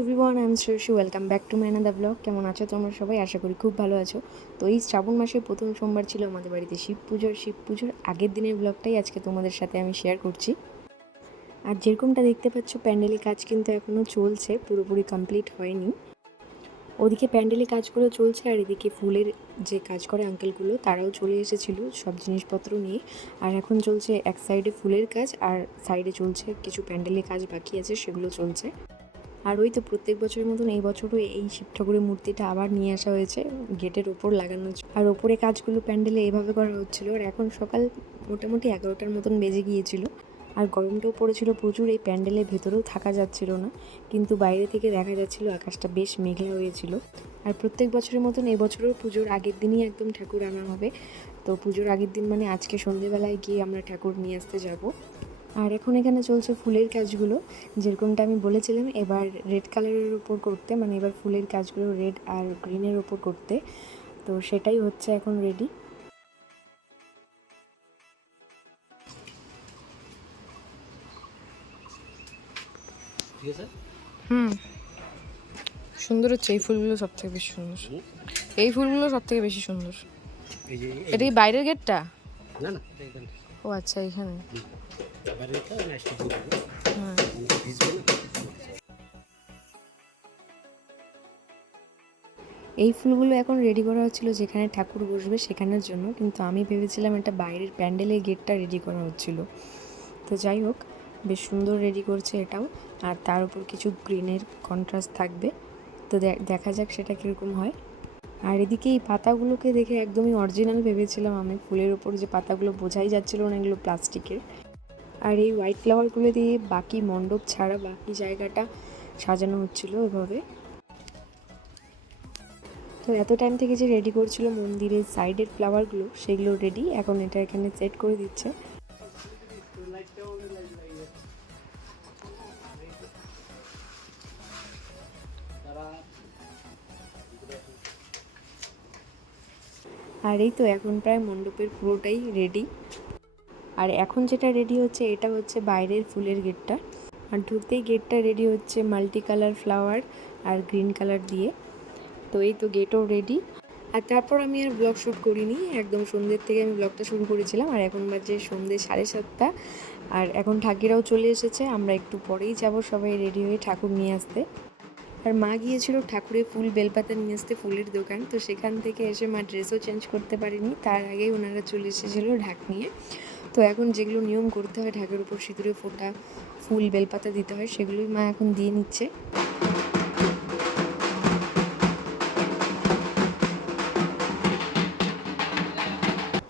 Everyone, I am Shreyasi. Welcome back to my another blog. কেমন আছো তোমরা সবাই? আশা করি খুব ভালো আছো। তো এই শ্রাবণ মাসের প্রথম সোমবার ছিল আমাদের বাড়িতে শিব পুজোর আগের দিনের ব্লগটাই আজকে তোমাদের সাথে আমি শেয়ার করছি। আর যেরকমটা দেখতে পাচ্ছ, প্যান্ডেলের কাজ কিন্তু এখনও চলছে, পুরোপুরি কমপ্লিট হয়নি। ওদিকে প্যান্ডেলের কাজগুলো চলছে আর এদিকে ফুলের যে কাজ করে আঙ্কেলগুলো তারাও চলে এসেছিলো সব জিনিসপত্র নিয়ে। আর এখন চলছে এক সাইডে ফুলের কাজ আর সাইডে চলছে কিছু প্যান্ডেলের কাজ বাকি আছে, সেগুলো চলছে। আর ওই তো প্রত্যেক বছরের মতন এই বছরও এই শিব ঠাকুরের মূর্তিটা আবার নিয়ে আসা হয়েছে গেটের ওপর লাগানো। আর ওপরে কাজগুলো প্যান্ডেলে এভাবে করা হচ্ছিল। আর এখন সকাল মোটামুটি 11টার মতন বেজে গিয়েছিল। আর গরমটাও পড়েছিল প্রচুর, এই প্যান্ডেলের ভেতরেও থাকা যাচ্ছিল না, কিন্তু বাইরে থেকে দেখা যাচ্ছিল আকাশটা বেশ মেঘলা হয়েছিল। আর প্রত্যেক বছরের মতন এবছরও পুজোর আগের দিনই একদম ঠাকুর আনা হবে। তো পুজোর আগের দিন মানে আজকে সন্ধেবেলায় গিয়ে আমরা ঠাকুর নিয়ে আসতে যাব। আর এখন এখানে চলছে ফুলের কাজগুলো, যেরকমটা আমি বলেছিলাম এবার রেড কালারের উপর করতে, মানে এবার ফুলের কাজগুলো রেড আর গ্রিনের উপর করতে। তো সেটাই হচ্ছে এখন রেডি। সুন্দর হচ্ছে এই ফুলগুলো, সব থেকে বেশি সুন্দর। এই ফুলগুলো সব থেকে বেশি সুন্দর। এটা কি বাইরের গেটটা? না না, ও আচ্ছা, এখানে। হ্যাঁ, এই ফুলগুলো এখন রেডি করা হচ্ছিল যেখানে ঠাকুর বসবে সেখানের জন্য, কিন্তু আমি ভেবেছিলাম এটা বাইরের প্যান্ডেলের গেটটা রেডি করা হচ্ছিল। তো যাই হোক, বেশ সুন্দর রেডি করছে এটাও। আর তার উপর কিছু গ্রিনের কন্ট্রাস্ট থাকবে। তো দেখা যাক সেটা কীরকম হয়। আর এদিকে এই পাতাগুলোকে দেখে একদমই অরিজিনাল ভেবেছিলাম আমি। ফুলের ওপর যে পাতাগুলো বোঝাই যাচ্ছিল না এগুলো প্লাস্টিকের। আর এই হোয়াইট ফ্লাওয়ারগুলো দিয়ে বাকি মণ্ডপ ছাড়া বাকি জায়গাটা সাজানো হচ্ছিল এভাবে। তো এত টাইম থেকে যে রেডি করছিল মন্দিরের সাইডের ফ্লাওয়ারগুলো, সেগুলো রেডি। এখন এটা এখানে সেট করে দিচ্ছে। আর এই তো এখন প্রায় মণ্ডপের পুরোটাই রেডি। আর এখন যেটা রেডি হচ্ছে এটা হচ্ছে বাইরের ফুলের গেটটা। আর ঢুকতেই গেটটা রেডি হচ্ছে মাল্টি কালার ফ্লাওয়ার আর গ্রিন কালার দিয়ে। তো এই তো গেটও রেডি। আর তারপর আমি আর ব্লগ শ্যুট করিনি, একদম সন্ধ্যের থেকে আমি ব্লগটা শুরু করেছিলাম। আর এখন বাজে সন্ধ্যে 7:30। আর এখন ঠাকিরাও চলে এসেছে, আমরা একটু পরেই যাব সবাই রেডি হয়ে ঠাকুর নিয়ে আসতে। আর মা গিয়েছিল ঠাকুরের ফুল বেলপাতা নিয়ে আসতে ফুলের দোকান। তো সেখান থেকে এসে মা ড্রেসও চেঞ্জ করতে পারেনি, তার আগেই ওনারা চলে এসেছিলো ঢাক নিয়ে। তো এখন যেগুলো নিয়ম করতে হয়, ঢাকের উপর সিঁদুরে ফোঁটা, ফুল বেলপাতা দিতে হয়, সেগুলোই মা এখন দিয়ে নিচ্ছে।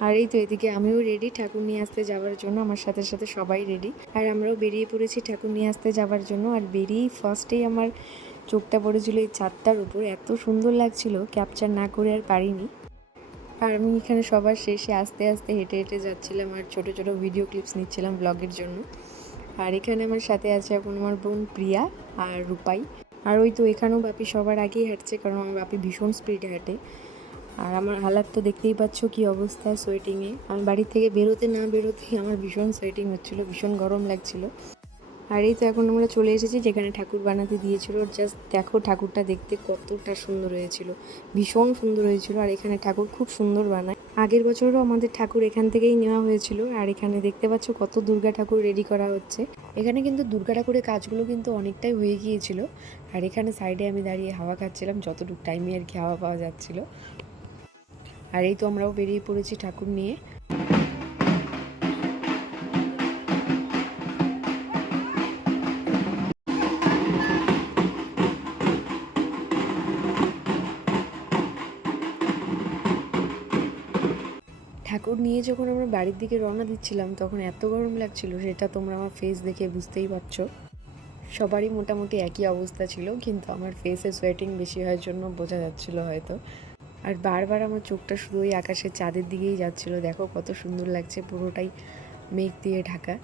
আর এই তো এদিকে আমিও রেডি ঠাকুর নিয়ে আসতে যাওয়ার জন্য, আমার সাথে সাথে সবাই রেডি। আর আমরাও বেরিয়ে পড়েছি ঠাকুর নিয়ে আসতে যাওয়ার জন্য। আর বেরিয়েই ফার্স্টেই আমার চোখটা পড়েছিল এই ছাদটার উপর, এত সুন্দর লাগছিল, ক্যাপচার না করে আর পারিনি। আর আমি এখানে সবার শেষে আস্তে আস্তে হেঁটে হেঁটে যাচ্ছিলাম আর ছোটো ছোটো ভিডিও ক্লিপস নিচ্ছিলাম ব্লগের জন্য। আর এখানে আমার সাথে আছে এখন আমার বোন প্রিয়া আর রূপাই। আর ওই তো এখানেও বাপি সবার আগেই হাঁটছে, কারণ আমার বাপি ভীষণ স্পিডে হাঁটে। আর আমার হালাত তো দেখতেই পাচ্ছ কী অবস্থা সোয়েটিংয়ে। আমি বাড়ি থেকে বেরোতেই আমার ভীষণ সোয়েটিং হচ্ছিলো, ভীষণ গরম লাগছিলো। আর এই তো এখন আমরা চলে এসেছি যেখানে ঠাকুর বানাতে দিয়েছিল। জাস্ট দেখো ঠাকুরটা দেখতে কতটা সুন্দর হয়েছিল, ভীষণ সুন্দর হয়েছিল। আর এখানে ঠাকুর খুব সুন্দর বানায়। আগের বছরও আমাদের ঠাকুর এখান থেকেই নেওয়া হয়েছিল। আর এখানে দেখতে পাচ্ছ কত দুর্গা ঠাকুর রেডি করা হচ্ছে। এখানে কিন্তু দুর্গা ঠাকুরের কাজগুলো কিন্তু অনেকটাই হয়ে গিয়েছিল। আর এখানে সাইডে আমি দাঁড়িয়ে হাওয়া খাচ্ছিলাম, যতটুকু টাইমে আর কি হাওয়া পাওয়া যাচ্ছিল। আর এই তো আমরাও বেরিয়ে পড়েছি ঠাকুর নিয়ে। ঠাকুর নিয়ে যখন আমরা বাড়ির দিকে রওনা দিচ্ছিলাম তখন এত গরম লাগছিল, সেটা তোমরা আমার ফেস দেখে বুঝতেই পারছো। সবারই মোটামুটি একই অবস্থা ছিল, কিন্তু আমার ফেসে সোয়েটিং বেশি হওয়ার জন্য বোঝা যাচ্ছিল হয়তো। আর বারবার আমার চোখটা শুধু ওই আকাশের চাঁদের দিকেই যাচ্ছিল। দেখো কত সুন্দর লাগছে, পুরোটাই মেঘ দিয়ে ঢাকা।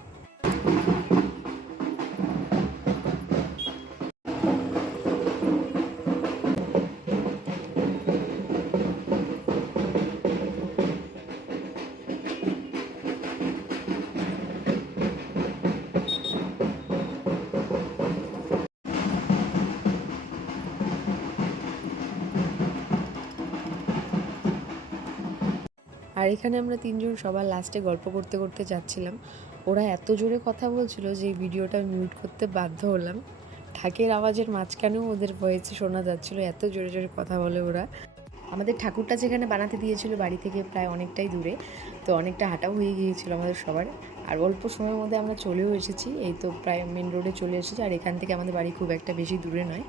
আর এখানে আমরা তিনজন সবার লাস্টে গল্প করতে করতে যাচ্ছিলাম। ওরা এত জোরে কথা বলছিল যে এই ভিডিওটা মিউট করতে বাধ্য হলাম। ঢাকের আওয়াজের মাঝখানেও ওদের ভয়েসে শোনা যাচ্ছিলো, এত জোরে জোরে কথা বলে ওরা। আমাদের ঠাকুরটা যেখানে বানাতে দিয়েছিল বাড়ি থেকে প্রায় অনেকটাই দূরে, তো অনেকটা হাঁটাও হয়ে গিয়েছিল আমাদের সবার। আর অল্প সময়ের মধ্যে আমরা চলেও এসেছি, এই তো প্রায় মেন রোডে চলে এসেছি। আর এখান থেকে আমাদের বাড়ি খুব একটা বেশি দূরে নয়।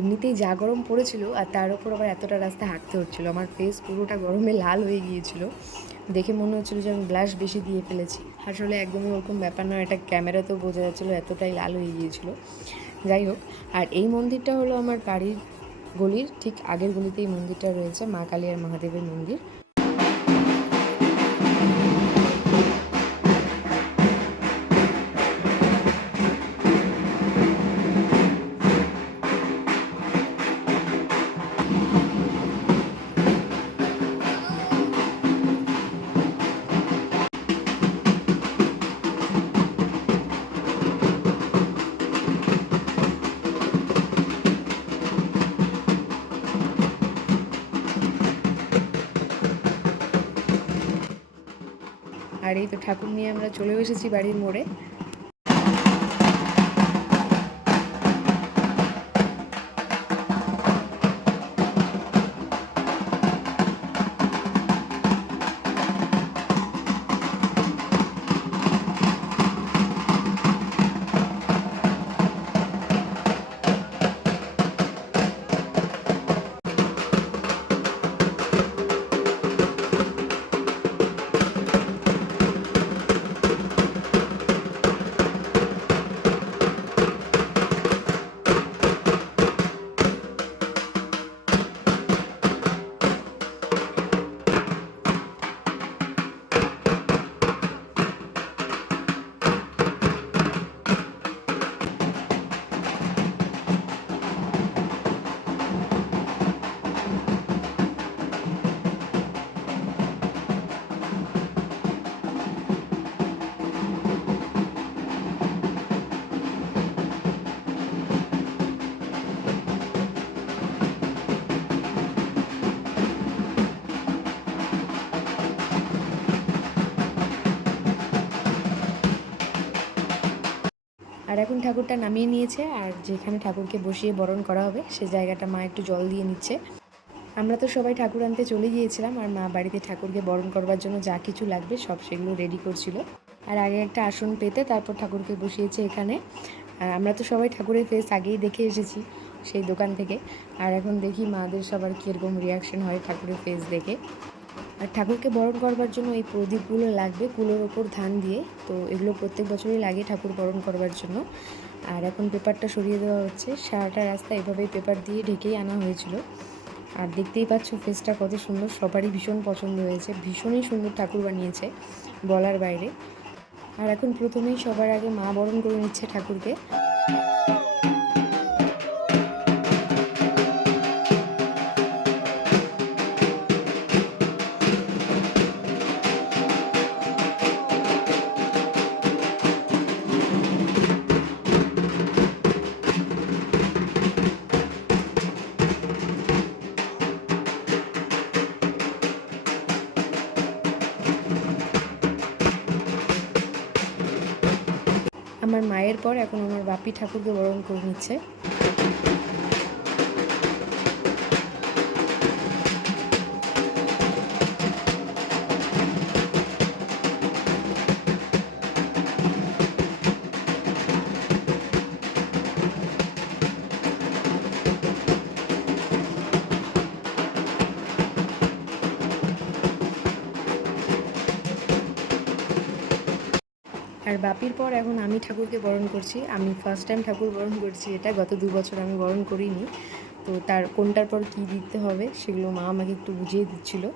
এমনিতেই যা গরম পড়েছিল আর তার উপর আবার এতটা রাস্তা হাঁটতে হচ্ছিলো, আমার ফেস পুরোটা গরমে লাল হয়ে গিয়েছিল। দেখে মনে হচ্ছিলো যে আমি ব্লাশ বেশি দিয়ে ফেলেছি। আসলে একদমই ওরকম ব্যাপার নয়, এটা ক্যামেরাতেও বোঝা যাচ্ছিলো এতটাই লাল হয়ে গিয়েছিল। যাই হোক, আর এই মন্দিরটা হলো আমার বাড়ির গলির ঠিক আগের গলিতে এই মন্দিরটা রয়েছে, মা কালী আর মহাদেবের মন্দির। আর এই তো ঠাকুর নিয়ে আমরা চলেও এসেছি বাড়ির মোড়ে। আর এখন ঠাকুরটা নামিয়ে নিয়েছে, আর যেখানে ঠাকুরকে বসিয়ে বরণ করা হবে সে জায়গাটা মা একটু জল দিয়ে নিচ্ছে। আমরা তো সবাই ঠাকুর আনতে চলে গিয়েছিলাম, আর মা বাড়িতে ঠাকুরকে বরণ করবার জন্য যা কিছু লাগবে সব সেগুলো রেডি করছিল। আর আগে একটা আসন পেতে তারপর ঠাকুরকে বসিয়েছে এখানে। আর আমরা তো সবাই ঠাকুরের ফেস আগেই দেখে এসেছি সেই দোকান থেকে, আর এখন দেখি মাদের সবার কীরকম রিয়াকশন হয় ঠাকুরের ফেস দেখে। আর ঠাকুরকে বরণ করবার জন্য এই প্রদীপগুলো লাগবে কুলোর ওপর ধান দিয়ে, তো এগুলো প্রত্যেক বছরই লাগে ঠাকুর বরণ করবার জন্য। আর এখন পেপারটা সরিয়ে দেওয়া হচ্ছে, সারাটা রাস্তা এভাবেই পেপার দিয়ে ঢেকেই আনা হয়েছিল। আর দেখতেই পাচ্ছ ফেসটা কত সুন্দর, সবারই ভীষণ পছন্দ হয়েছে, ভীষণই সুন্দর ঠাকুর বানিয়েছে বলার বাইরে। আর এখন প্রথমেই সবার আগে মা বরণ করে নিচ্ছে ঠাকুরকে। আমার মায়ের পর এখন আমার বাপি ঠাকুরকে বরণ করে নিচ্ছে। আর বাপির পর এখন আমি ঠাকুরকে বরণ করছি। আমি ফার্স্ট টাইম ঠাকুর বরণ করছি, এটা গত 2 বছর আমি বরণ করিনি। তো তার কোনটার পর কী দিতে হবে সেগুলো মা আমাকে একটু বুঝিয়ে দিচ্ছিলো।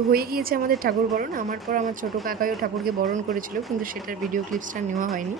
তো হয়ে গিয়েছে আমাদের ঠাকুর বরণ। আমার পর আমার ছোটো কাকাইও ঠাকুরকে বরণ করেছিল, কিন্তু সেটার ভিডিও ক্লিপসটা নেওয়া হয়নি।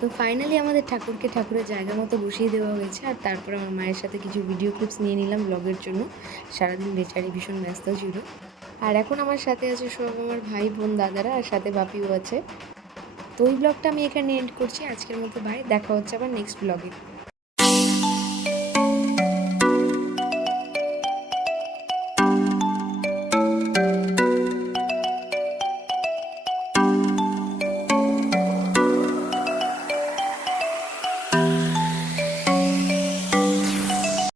তো ফাইনালি আমাদের ঠাকুরকে ঠাকুরের জায়গা মতো বসিয়ে দেওয়া হয়েছে। আর তারপর আমার মায়ের সাথে কিছু ভিডিও ক্লিপস নিয়ে নিলাম ব্লগের জন্য। সারাদিন বেচারি ভীষণ ব্যস্ত ছিল। আর এখন আমার সাথে আছে সব আমার ভাই বোন দাদারা, আর সাথে বাপিও আছে। তো ওই ব্লগটা আমি এখানে এন্ড করছি। আজকের মতো বাই, দেখা হচ্ছে আবার নেক্সট ব্লগে।